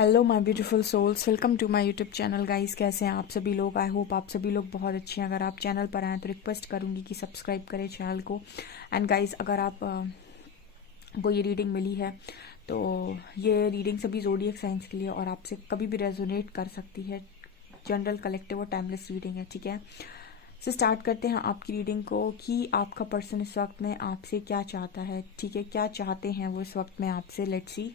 Hello my beautiful souls, welcome to my YouTube channel guys. कैसे हैं आप सभी लोग? आई होप आप सभी लोग बहुत अच्छे हैं। अगर आप चैनल पर आएँ तो रिक्वेस्ट करूंगी कि सब्सक्राइब करें चैनल को। एंड गाइस, अगर आप को ये रीडिंग मिली है तो ये रीडिंग सभी ज़ोडिएक साइंस के लिए और आपसे कभी भी रेजोनेट कर सकती है। जनरल, कलेक्टिव और टाइमलेस रीडिंग है, ठीक है। से स्टार्ट करते हैं आपकी रीडिंग को कि आपका पर्सन इस वक्त में आपसे क्या चाहता है, ठीक है। क्या चाहते हैं वो इस वक्त में आपसे? Let's see.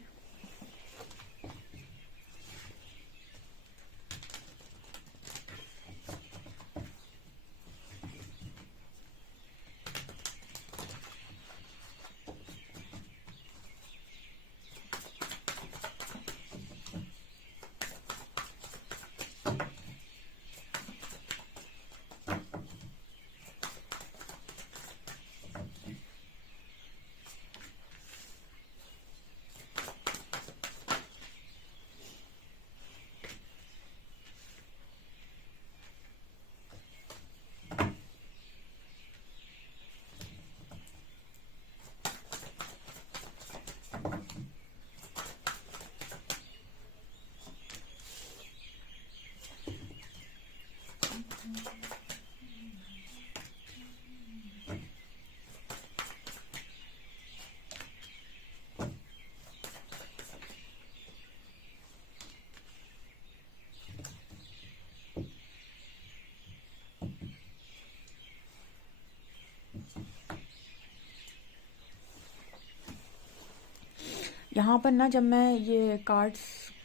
यहाँ पर ना, जब मैं ये कार्ड्स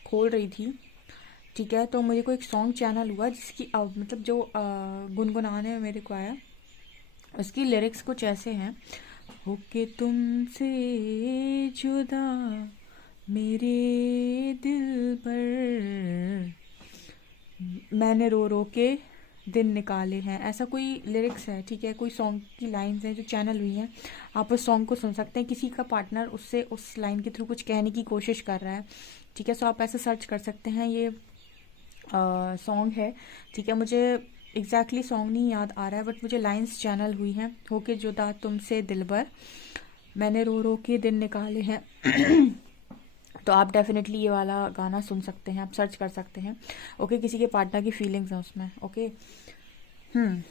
खोल रही थी, ठीक है, तो मुझे को एक सॉन्ग चैनल हुआ जिसकी मतलब जो गुनगुनाने में मेरे को आया। उसकी लिरिक्स कुछ ऐसे हैं। होके तुमसे जुदा मेरे दिल पर मैंने रो रो के दिन निकाले हैं, ऐसा कोई लिरिक्स है, ठीक है। कोई सॉन्ग की लाइंस हैं जो चैनल हुई हैं। आप उस सॉन्ग को सुन सकते हैं। किसी का पार्टनर उससे उस लाइन के थ्रू कुछ कहने की कोशिश कर रहा है, ठीक है। सो आप ऐसे सर्च कर सकते हैं। ये सॉन्ग है, ठीक है। मुझे एग्जैक्टली सॉन्ग नहीं याद आ रहा है, बट मुझे लाइंस चैनल हुई हैं। होके जुदा तुमसे दिलबर मैंने रो रो के दिन निकाले हैं। तो आप डेफिनेटली ये वाला गाना सुन सकते हैं, आप सर्च कर सकते हैं। ओके, किसी के पार्टनर की फीलिंग्स हैं उसमें। ओके। हम्म।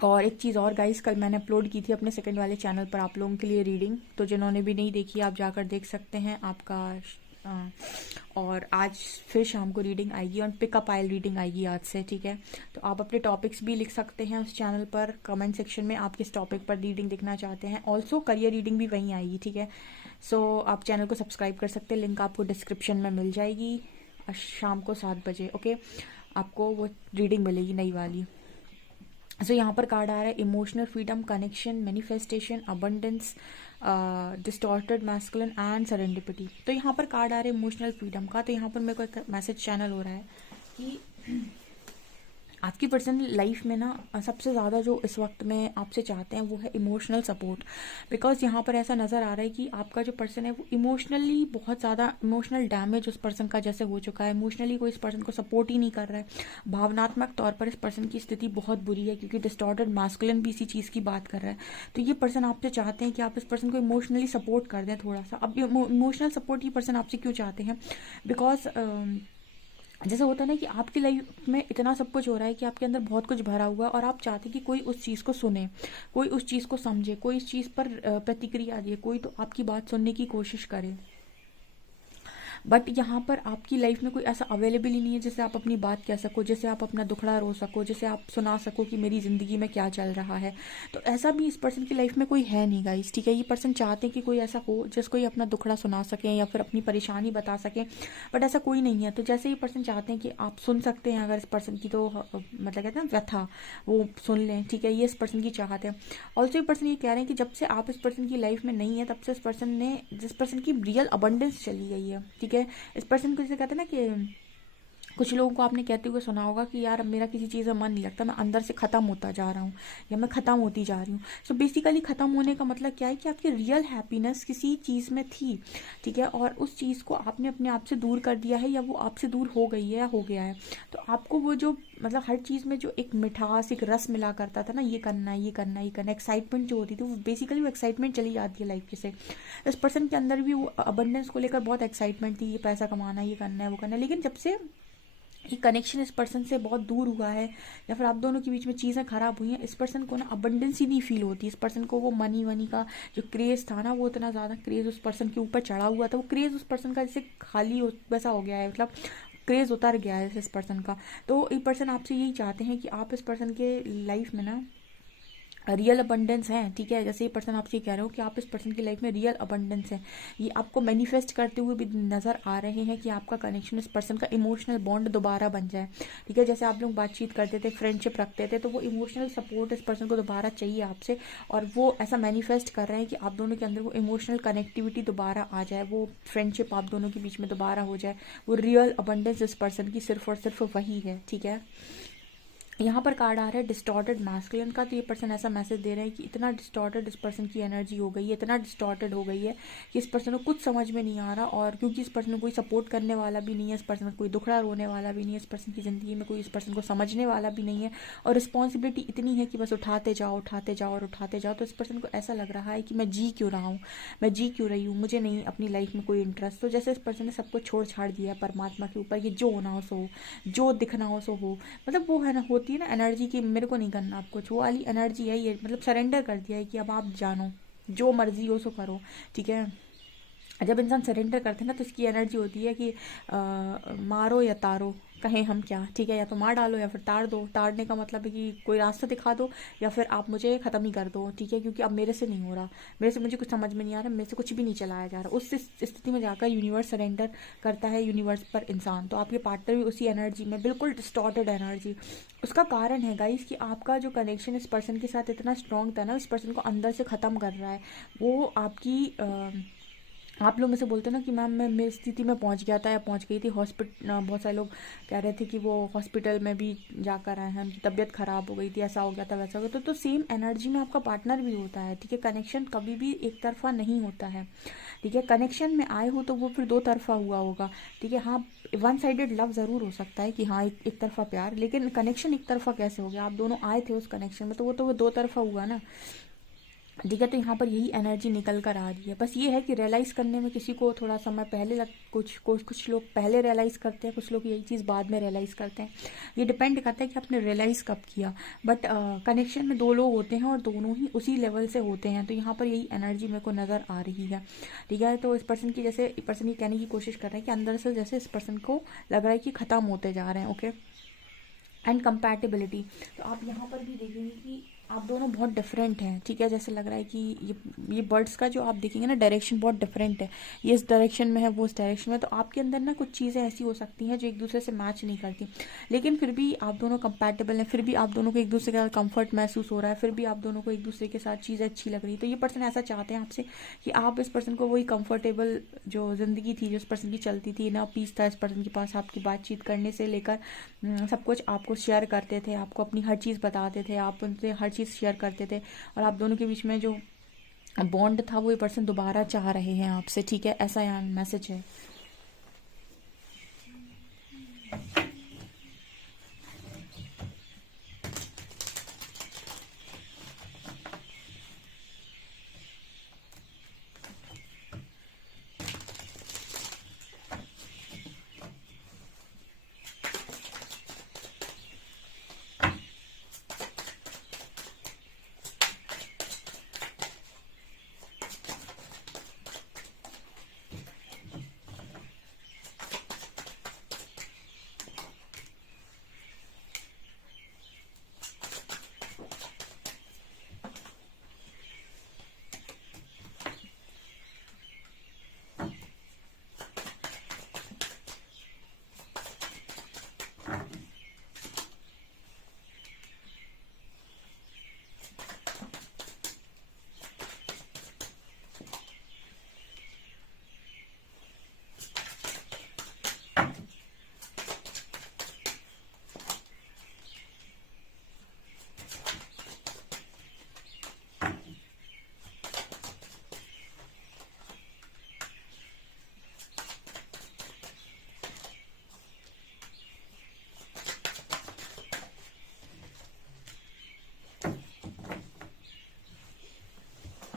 और एक चीज़ और गाइस, कल मैंने अपलोड की थी अपने सेकंड वाले चैनल पर आप लोगों के लिए रीडिंग, तो जिन्होंने भी नहीं देखी आप जाकर देख सकते हैं। आपका अ, और आज फिर शाम को रीडिंग आएगी और पिकअप आयल रीडिंग आएगी आज से, ठीक है। तो आप अपने टॉपिक्स भी लिख सकते हैं उस चैनल पर कमेंट सेक्शन में, आप किस टॉपिक पर रीडिंग देखना चाहते हैं। ऑल्सो करियर रीडिंग भी वहीं आएगी, ठीक है। सो आप चैनल को सब्सक्राइब कर सकते हैं, लिंक आपको डिस्क्रिप्शन में मिल जाएगी। शाम को 7 बजे, ओके, आपको वो रीडिंग मिलेगी नई वाली। सो यहाँ पर कार्ड आ रहा है emotional freedom, connection, manifestation, abundance, distorted masculine and serendipity. तो यहाँ पर कार्ड आ रहा है इमोशनल फ्रीडम का। तो यहाँ पर मेरे को एक मैसेज चैनल हो रहा है कि आपकी पर्सनल लाइफ में ना सबसे ज़्यादा जो इस वक्त में आपसे चाहते हैं वो है इमोशनल सपोर्ट। बिकॉज यहाँ पर ऐसा नज़र आ रहा है कि आपका जो पर्सन है वो इमोशनली बहुत ज़्यादा इमोशनल डैमेज उस पर्सन का जैसे हो चुका है। इमोशनली कोई इस पर्सन को सपोर्ट ही नहीं कर रहा है। भावनात्मक तौर पर इस पर्सन की स्थिति बहुत बुरी है, क्योंकि डिस्टॉर्टेड मास्कुलिन भी इसी चीज़ की बात कर रहा है। तो ये पर्सन आपसे चाहते हैं कि आप इस पर्सन को इमोशनली सपोर्ट कर दें थोड़ा सा। अब इमोशनल सपोर्ट ये पर्सन आपसे क्यों चाहते हैं? बिकॉज जैसे होता है ना कि आपकी लाइफ में इतना सब कुछ हो रहा है कि आपके अंदर बहुत कुछ भरा हुआ है और आप चाहते हैं कि कोई उस चीज़ को सुने, कोई उस चीज़ को समझे, कोई इस चीज़ पर प्रतिक्रिया दे, कोई तो आपकी बात सुनने की कोशिश करे। बट यहाँ पर आपकी लाइफ में कोई ऐसा अवेलेबल ही नहीं है जिससे आप अपनी बात कह सको, जिससे आप अपना दुखड़ा रो सको, जिससे आप सुना सको कि मेरी ज़िंदगी में क्या चल रहा है। तो ऐसा भी इस पर्सन की लाइफ में कोई है नहीं गाइस, ठीक है। ये पर्सन चाहते हैं कि कोई ऐसा हो जिसको ये अपना दुखड़ा सुना सकें या फिर अपनी परेशानी बता सकें, बट ऐसा कोई नहीं है। तो जैसे ये पर्सन चाहते हैं कि आप सुन सकते हैं अगर इस पर्सन की तो मतलब कहते हैं व्यथा, वो सुन लें, ठीक है। ये इस पर्सन की चाहत है। ऑल्सो ये पर्सन ये कह रहे हैं कि जब से आप इस पर्सन की लाइफ में नहीं है तब से इस पर्सन ने जिस पर्सन की रियल अबंडेंस चली गई है, ठीक है। इस पर्सन को जैसे कहते हैं ना कि कुछ लोगों को आपने कहते हुए सुना होगा कि यार अब मेरा किसी चीज़ में मन नहीं लगता, मैं अंदर से ख़त्म होता जा रहा हूँ या मैं ख़त्म होती जा रही हूँ। सो बेसिकली ख़त्म होने का मतलब क्या है कि आपकी रियल हैप्पीनेस किसी चीज़ में थी, ठीक है, और उस चीज़ को आपने अपने आप से दूर कर दिया है या वो आपसे दूर हो गई है या हो गया है। तो आपको वो जो मतलब हर चीज़ में जो एक मिठास, एक रस मिला करता था ना, ये करना है, ये करना है, ये करना है, एक्साइटमेंट जो होती थी, वो बेसिकली वो एक्साइटमेंट चली जाती है लाइफ से। इस पर्सन के अंदर भी वो अबंडेंस को लेकर बहुत एक्साइटमेंट थी, ये पैसा कमाना है, ये करना है, वो करना है। लेकिन जब से ये कनेक्शन इस पर्सन से बहुत दूर हुआ है या फिर आप दोनों के बीच में चीज़ें खराब हुई हैं, इस पर्सन को ना अबंडेंस ही नहीं फील होती। इस पर्सन को वो मनी वनी का जो क्रेज़ था ना, वो इतना ज़्यादा क्रेज़ उस पर्सन के ऊपर चढ़ा हुआ था, वो क्रेज़ उस पर्सन का जैसे खाली वैसा हो गया है, मतलब क्रेज़ उतर गया है इस पर्सन का। तो ये पर्सन आपसे यही चाहते हैं कि आप इस पर्सन के लाइफ में ना रियल अबंडेंस है, ठीक है। जैसे ये पर्सन आपसे कह रहे हो कि आप इस पर्सन की लाइफ में रियल अबंडेंस है, ये आपको मैनिफेस्ट करते हुए भी नज़र आ रहे हैं कि आपका कनेक्शन इस पर्सन का इमोशनल बॉन्ड दोबारा बन जाए, ठीक है। जैसे आप लोग बातचीत करते थे, फ्रेंडशिप रखते थे, तो वो इमोशनल सपोर्ट इस पर्सन को दोबारा चाहिए आपसे, और वो ऐसा मैनिफेस्ट कर रहे हैं कि आप दोनों के अंदर वो इमोशनल कनेक्टिविटी दोबारा आ जाए, वो फ्रेंडशिप आप दोनों के बीच में दोबारा हो जाए। वो रियल अबंडेंस इस पर्सन की सिर्फ और सिर्फ वही है, ठीक है। यहाँ पर कार्ड आ रहा है डिस्टॉर्टेड मैस्कुलिन का। तो ये पर्सन ऐसा मैसेज दे रहे हैं कि इतना डिस्टॉर्टेड इस पर्सन की एनर्जी हो गई है, इतना डिस्टॉर्टेड हो गई है कि इस पर्सन को कुछ समझ में नहीं आ रहा, और क्योंकि इस पर्सन को कोई सपोर्ट करने वाला भी नहीं है, इस पर्सन को कोई दुखड़ा रोने वाला भी नहीं है, इस पर्सन की ज़िंदगी में कोई इस पर्सन को समझने वाला भी नहीं है, और रिस्पॉन्सिबिलिटी इतनी है कि बस उठाते जाओ, उठाते जाओ और उठाते जाओ। तो इस पर्सन को ऐसा लग रहा है कि मैं जी क्यों रहा हूँ, मैं जी क्यों रही हूँ, मुझे नहीं अपनी लाइफ में कोई इंटरेस्ट। तो जैसे इस पर्सन ने सब कुछ छोड़ छाड़ दिया है परमात्मा के ऊपर, कि जो होना हो सो हो, जो दिखना हो सो हो, मतलब वो है ना, होती है ना एनर्जी की मेरे को नहीं करना आप कुछ, वो वाली एनर्जी है ये, मतलब सरेंडर कर दिया है कि अब आप जानो, जो मर्जी हो सो करो, ठीक है। जब इंसान सरेंडर करते हैं ना, तो इसकी एनर्जी होती है कि मारो या तारो, कहें हम क्या, ठीक है, या तो मार डालो या फिर ताड़ दो। ताड़ने का मतलब है कि कोई रास्ता दिखा दो, या फिर आप मुझे ख़त्म ही कर दो, ठीक है, क्योंकि अब मेरे से नहीं हो रहा, मेरे से मुझे कुछ समझ में नहीं आ रहा, मेरे से कुछ भी नहीं चलाया जा रहा। उस स्थिति में जाकर यूनिवर्स सरेंडर करता है, यूनिवर्स पर इंसान। तो आपके पार्टनर भी उसी एनर्जी में, बिल्कुल डिस्टॉर्टेड एनर्जी। उसका कारण है गाइस कि आपका जो कनेक्शन इस पर्सन के साथ इतना स्ट्रॉन्ग था ना, इस पर्सन को अंदर से ख़त्म कर रहा है। वो आपकी आप लोग में से बोलते हैं ना कि मैम मैं मेरी स्थिति में पहुंच गया था या पहुंच गई थी हॉस्पिटल, बहुत सारे लोग कह रहे थे कि वो हॉस्पिटल में भी जाकर आए हैं, उनकी तबीयत ख़राब हो गई थी, ऐसा हो गया था, वैसा हो गया। तो सेम एनर्जी में आपका पार्टनर भी होता है, ठीक है। कनेक्शन कभी भी एक तरफा नहीं होता है, ठीक है। कनेक्शन में आए हो तो वो फिर दो तरफा हुआ होगा, ठीक है। हाँ, वन साइडेड लव ज़रूर हो सकता है कि हाँ एक तरफा प्यार, लेकिन कनेक्शन एक तरफा कैसे हो गया? आप दोनों आए थे उस कनेक्शन में, तो वो दो तरफा हुआ ना, ठीक है। तो यहाँ पर यही एनर्जी निकल कर आ रही है। बस ये है कि रियलाइज़ करने में किसी को थोड़ा समय पहले कुछ लोग पहले रियलाइज़ करते हैं, कुछ लोग यही चीज़ बाद में रियलाइज़ करते हैं। ये डिपेंड करता है कि आपने रियलाइज़ कब किया। बट कनेक्शन में दो लोग होते हैं और दोनों ही उसी लेवल से होते हैं, तो यहाँ पर यही एनर्जी मेरे को नज़र आ रही है, ठीक है। तो इस पर्सन की, जैसे पर्सन ये कहने की कोशिश कर रहे हैं कि अंदर से जैसे इस पर्सन को लग रहा है कि ख़त्म होते जा रहे हैं, ओके। एंड कंपैटिबिलिटी, तो आप यहाँ पर भी देखेंगे कि आप दोनों बहुत डिफरेंट हैं, ठीक है। जैसे लग रहा है कि ये बर्ड्स का जो आप देखेंगे ना डायरेक्शन बहुत डिफरेंट है, ये इस डायरेक्शन में है, वो इस डायरेक्शन में। तो आपके अंदर ना कुछ चीज़ें ऐसी हो सकती हैं जो एक दूसरे से मैच नहीं करती, लेकिन फिर भी आप दोनों कंपैटिबल हैं, फिर भी आप दोनों को एक दूसरे का कंफर्ट महसूस हो रहा है, फिर भी आप दोनों को एक दूसरे के साथ चीज़ें अच्छी लग रही है। तो ये पर्सन ऐसा चाहते हैं आपसे कि आप इस पर्सन को वही कंफर्टेबल जो ज़िंदगी थी, जो इस पर्सन की चलती थी ना, पीस था इस पर्सन के पास, आपकी बातचीत करने से लेकर सब कुछ आपको शेयर करते थे, आपको अपनी हर चीज़ बताते थे, आप उनसे हर चीज़ शेयर करते थे, और आप दोनों के बीच में जो बॉन्ड था वो ये पर्सन दोबारा चाह रहे हैं आपसे, ठीक है। ऐसा यहाँ मैसेज है।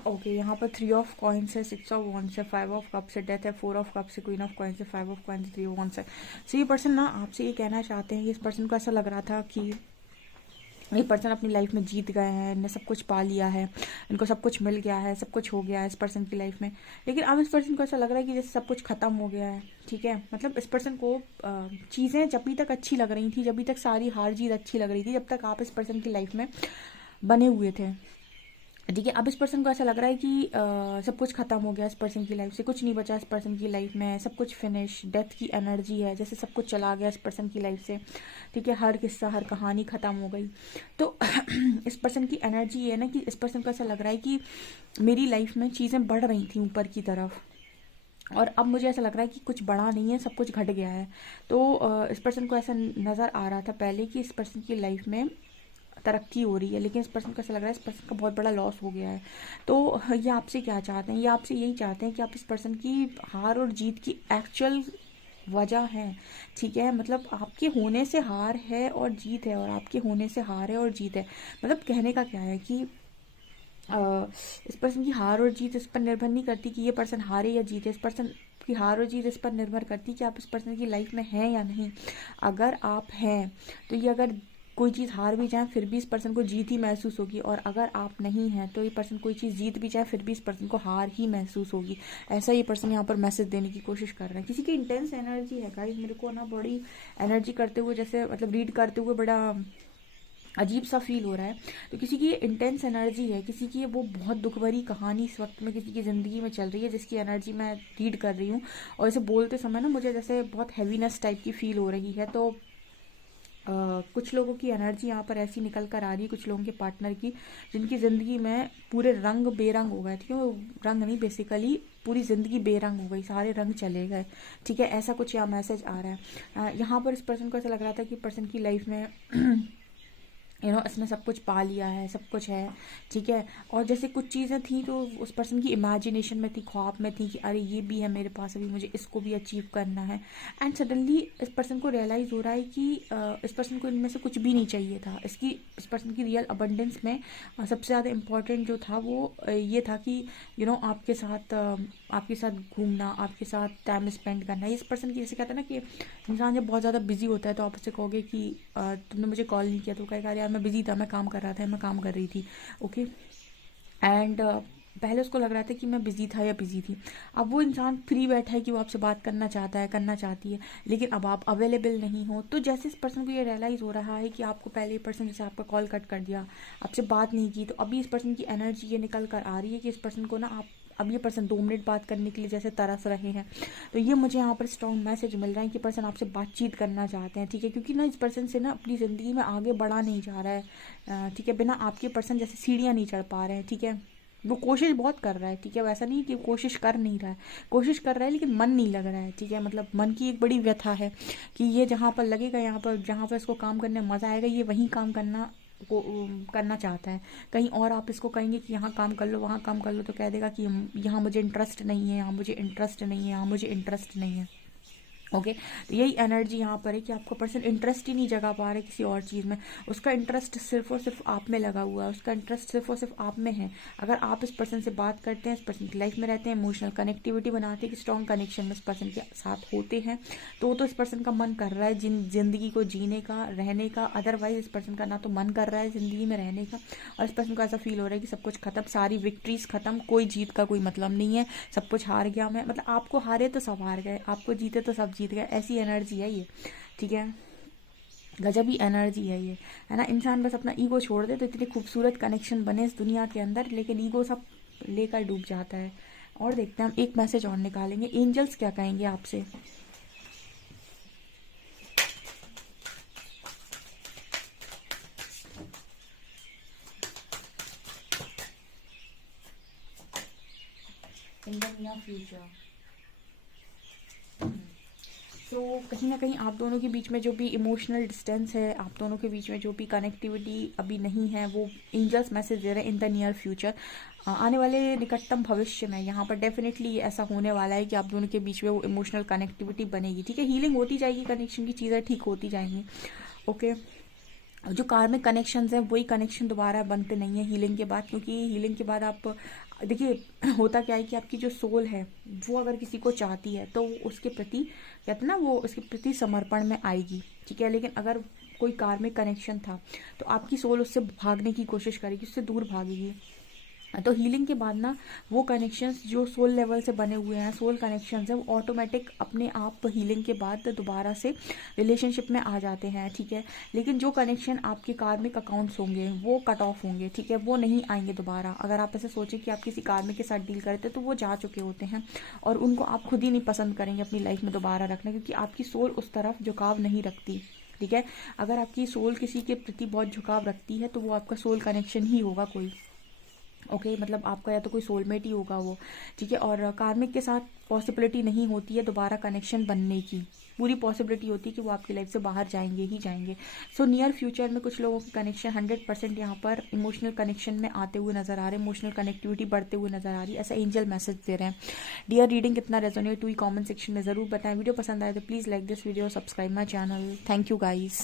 ओके, यहाँ पर 3 ऑफ कॉइन्स है, 6 ऑफ वॉन्ड्स है, 5 ऑफ कप्स है, डेथ है, 4 ऑफ कप्स है, क्वीन ऑफ कॉइन्स है, 5 ऑफ कॉइन्स, 3 ऑफ वॉन्ड्स है। सो ये पर्सन ना आपसे ये कहना चाहते हैं कि इस पर्सन को ऐसा लग रहा था कि ये पर्सन अपनी लाइफ में जीत गए हैं, इन्हें सब कुछ पा लिया है, इनको सब कुछ मिल गया है, सब कुछ हो गया है इस पर्सन की लाइफ में। लेकिन अब इस पर्सन को ऐसा लग रहा है कि जैसे सब कुछ ख़त्म हो गया है। ठीक है, मतलब इस पर्सन को चीज़ें जब भी तक अच्छी लग रही थी, जब भी तक सारी हार जीत अच्छी लग रही थी, जब तक आप इस पर्सन की लाइफ में बने हुए थे। ठीक है, अब इस पर्सन को ऐसा लग रहा है कि सब कुछ ख़त्म हो गया इस पर्सन की लाइफ से, कुछ नहीं बचा इस पर्सन की लाइफ में, सब कुछ फिनिश, डेथ की एनर्जी है, जैसे सब कुछ चला गया इस पर्सन की लाइफ से। ठीक है, हर किस्सा, हर कहानी ख़त्म हो गई। तो इस पर्सन की एनर्जी ये है ना कि इस पर्सन को ऐसा लग रहा है कि मेरी लाइफ में चीज़ें बढ़ रही थी ऊपर की तरफ, और अब मुझे ऐसा लग रहा है कि कुछ बड़ा नहीं है, सब कुछ घट गया है। तो इस पर्सन को ऐसा नज़र आ रहा था पहले कि इस पर्सन की लाइफ में तरक्की हो रही है, लेकिन इस पर्सन को ऐसा लग रहा है इस पर्सन का बहुत बड़ा लॉस हो गया है। तो ये आपसे क्या चाहते हैं? ये आपसे यही चाहते हैं कि आप इस पर्सन की हार और जीत की एक्चुअल वजह है। ठीक है, मतलब आपके होने से हार है और जीत है, और आपके होने से हार है और जीत है। मतलब कहने का क्या है कि इस पर्सन की हार और जीत इस पर निर्भर नहीं करती कि ये पर्सन हारे या जीते। इस पर्सन की हार और जीत इस पर निर्भर करती कि आप इस पर्सन की लाइफ में हैं या नहीं। अगर आप हैं तो ये अगर कोई चीज़ हार भी जाए फिर भी इस पर्सन को जीत ही महसूस होगी, और अगर आप नहीं हैं तो ये पर्सन कोई चीज़ जीत भी जाए फिर भी इस पर्सन को हार ही महसूस होगी। ऐसा ये पर्सन यहाँ पर मैसेज देने की कोशिश कर रहा है। किसी की इंटेंस एनर्जी है गाइस, मेरे को ना बड़ी एनर्जी करते हुए, जैसे मतलब रीड करते हुए बड़ा अजीब सा फील हो रहा है। तो किसी की इंटेंस एनर्जी है, किसी की वो बहुत दुख भरी कहानी इस वक्त में किसी की ज़िंदगी में चल रही है, जिसकी एनर्जी मैं रीड कर रही हूँ। और इसे बोलते समय ना मुझे जैसे बहुत हैवीनेस टाइप की फील हो रही है। तो कुछ लोगों की एनर्जी यहाँ पर ऐसी निकल कर आ रही है, कुछ लोगों के पार्टनर की, जिनकी ज़िंदगी में पूरे रंग बेरंग हो गए। ठीक है, वो रंग नहीं, बेसिकली पूरी ज़िंदगी बेरंग हो गई, सारे रंग चले गए। ठीक है, ऐसा कुछ यहाँ मैसेज आ रहा है। यहाँ पर इस पर्सन को ऐसा लग रहा था कि पर्सन की लाइफ में इसने सब कुछ पा लिया है, सब कुछ है। ठीक है, और जैसे कुछ चीज़ें थी तो उस पर्सन की इमेजिनेशन में थी, ख्वाब में थी कि अरे ये भी है मेरे पास, अभी मुझे इसको भी अचीव करना है। एंड सडनली इस पर्सन को रियलाइज़ हो रहा है कि इस पर्सन को इनमें से कुछ भी नहीं चाहिए था। इस पर्सन की रियल अबंडेंस में सबसे ज़्यादा इम्पॉर्टेंट जो था वो ये था कि आपके साथ घूमना, आपके साथ टाइम स्पेंड करना। इस पर्सन की, जैसे कहते हैं ना कि इंसान जब बहुत ज़्यादा बिजी होता है तो आप उससे कहोगे कि तुमने मुझे कॉल नहीं किया, तो कहेगा यार मैं बिजी था, मैं काम कर रहा था, मैं काम कर रही थी। ओके, एंड पहले उसको लग रहा था कि मैं बिजी था या बिजी थी। अब वो इंसान फ्री बैठा है कि वो आपसे बात करना चाहता है, करना चाहती है, लेकिन अब आप अवेलेबल नहीं हो। तो जैसे इस पर्सन को ये रियलाइज़ हो रहा है कि आपको पहले ये पर्सन जैसे आपका कॉल कट कर दिया, आपसे बात नहीं की, तो अभी इस पर्सन की एनर्जी ये निकल कर आ रही है कि इस पर्सन को ना आप, अब ये पर्सन 2 मिनट बात करने के लिए जैसे तरस रहे हैं। तो ये मुझे यहाँ पर स्ट्रॉन्ग मैसेज मिल रहा है कि पर्सन आपसे बातचीत करना चाहते हैं। ठीक है, क्योंकि ना इस पर्सन से ना अपनी ज़िंदगी में आगे बढ़ा नहीं जा रहा है। ठीक है, बिना आपके पर्सन जैसे सीढ़ियाँ नहीं चढ़ पा रहे हैं। ठीक है, वो कोशिश बहुत कर रहा है। ठीक है, वैसा नहीं कि कोशिश कर नहीं रहा है, कोशिश कर रहा है लेकिन मन नहीं लग रहा है। ठीक है, मतलब मन की एक बड़ी व्यथा है कि ये जहाँ पर लगेगा, यहाँ पर जहाँ पर इसको काम करने में मज़ा आएगा, ये वहीं काम करना चाहता है। कहीं और आप इसको कहेंगे कि यहाँ काम कर लो, वहाँ काम कर लो, तो कह देगा कि यहाँ मुझे इंटरेस्ट नहीं है, यहाँ मुझे इंटरेस्ट नहीं है, यहाँ मुझे इंटरेस्ट नहीं है। ओके, तो यही एनर्जी यहाँ पर है कि आपका पर्सन इंटरेस्ट ही नहीं जगा पा रहा है किसी और चीज़ में। उसका इंटरेस्ट सिर्फ और सिर्फ आप में लगा हुआ है, उसका इंटरेस्ट सिर्फ और सिर्फ आप में है। अगर आप इस पर्सन से बात करते हैं, इस पर्सन की लाइफ में रहते हैं, इमोशनल कनेक्टिविटी बनाते हैं, कि स्ट्रॉन्ग कनेक्शन में इस पर्सन के साथ होते हैं, तो इस पर्सन का मन कर रहा है ज़िंदगी को जीने का, रहने का। अदरवाइज इस पर्सन का ना तो मन कर रहा है ज़िंदगी में रहने का, और इस पर्सन को ऐसा फील हो रहा है कि सब कुछ खत्म, सारी विक्ट्रीज खत्म, कोई जीत का कोई मतलब नहीं है, सब कुछ हार गया मैं। मतलब आपको हारे तो सब हार गए, आपको जीते तो सब जीत गए, ऐसी एनर्जी है ये। ठीक है, गजब ही एनर्जी है ये, है ना। इंसान बस अपना ईगो छोड़ दे तो इतने खूबसूरत कनेक्शन बने इस दुनिया के अंदर, लेकिन ईगो सब लेकर डूब जाता है। और देखते हैं, हम एक मैसेज और निकालेंगे, एंजल्स क्या कहेंगे आपसे। इन द नियर फ्यूचर, तो कहीं ना कहीं आप दोनों के बीच में जो भी इमोशनल डिस्टेंस है, आप दोनों के बीच में जो भी कनेक्टिविटी अभी नहीं है, वो एंजल्स मैसेज दे रहे हैं इन द नियर फ्यूचर, आने वाले निकटतम भविष्य में यहाँ पर डेफिनेटली ऐसा होने वाला है कि आप दोनों के बीच में वो इमोशनल कनेक्टिविटी बनेगी। ठीक है, हीलिंग होती जाएगी, कनेक्शन की चीज़ें ठीक होती जाएंगी। ओके, जो कार्मिक कनेक्शंस हैं वही कनेक्शन दोबारा बनते नहीं है हीलिंग के बाद, क्योंकि हीलिंग के बाद देखिए होता क्या है कि आपकी जो सोल है वो अगर किसी को चाहती है तो उसके प्रति कहते हैं ना, वो उसके प्रति समर्पण में आएगी, ठीक है। लेकिन अगर कोई कार्मिक कनेक्शन था तो आपकी सोल उससे भागने की कोशिश करेगी, उससे दूर भागेगी। तो हीलिंग के बाद ना वो कनेक्शंस जो सोल लेवल से बने हुए हैं, सोल कनेक्शंस हैं, वो ऑटोमेटिक अपने आप हीलिंग के बाद दोबारा से रिलेशनशिप में आ जाते हैं, ठीक है। लेकिन जो कनेक्शन आपके कार्मिक अकाउंट्स होंगे वो कट ऑफ होंगे, ठीक है, वो नहीं आएंगे दोबारा। अगर आप ऐसे सोचें कि आप किसी कार्मिक के साथ डील करते तो वो जा चुके होते हैं और उनको आप खुद ही नहीं पसंद करेंगे अपनी लाइफ में दोबारा रखना, क्योंकि आपकी सोल उस तरफ झुकाव नहीं रखती, ठीक है। अगर आपकी सोल किसी के प्रति बहुत झुकाव रखती है तो वो आपका सोल कनेक्शन ही होगा कोई, ओके मतलब आपका या तो कोई सोलमेट ही होगा वो, ठीक है। और कार्मिक के साथ पॉसिबिलिटी नहीं होती है दोबारा कनेक्शन बनने की, पूरी पॉसिबिलिटी होती है कि वो आपकी लाइफ से बाहर जाएंगे ही जाएंगे। सो नियर फ्यूचर में कुछ लोगों की कनेक्शन 100% यहाँ पर इमोशनल कनेक्शन में आते हुए नजर आ रहे हैं, इमोशनल कनेक्टिविटी बढ़ते हुए नजर आ रही है, ऐसा एंजल मैसेज दे रहे हैं। डियर रीडिंग कितना रेजोनेट हुई कमेंट सेक्शन में ज़रूर बताएं। वीडियो पसंद आए तो please like this video, subscribe my channel. Thank you guys.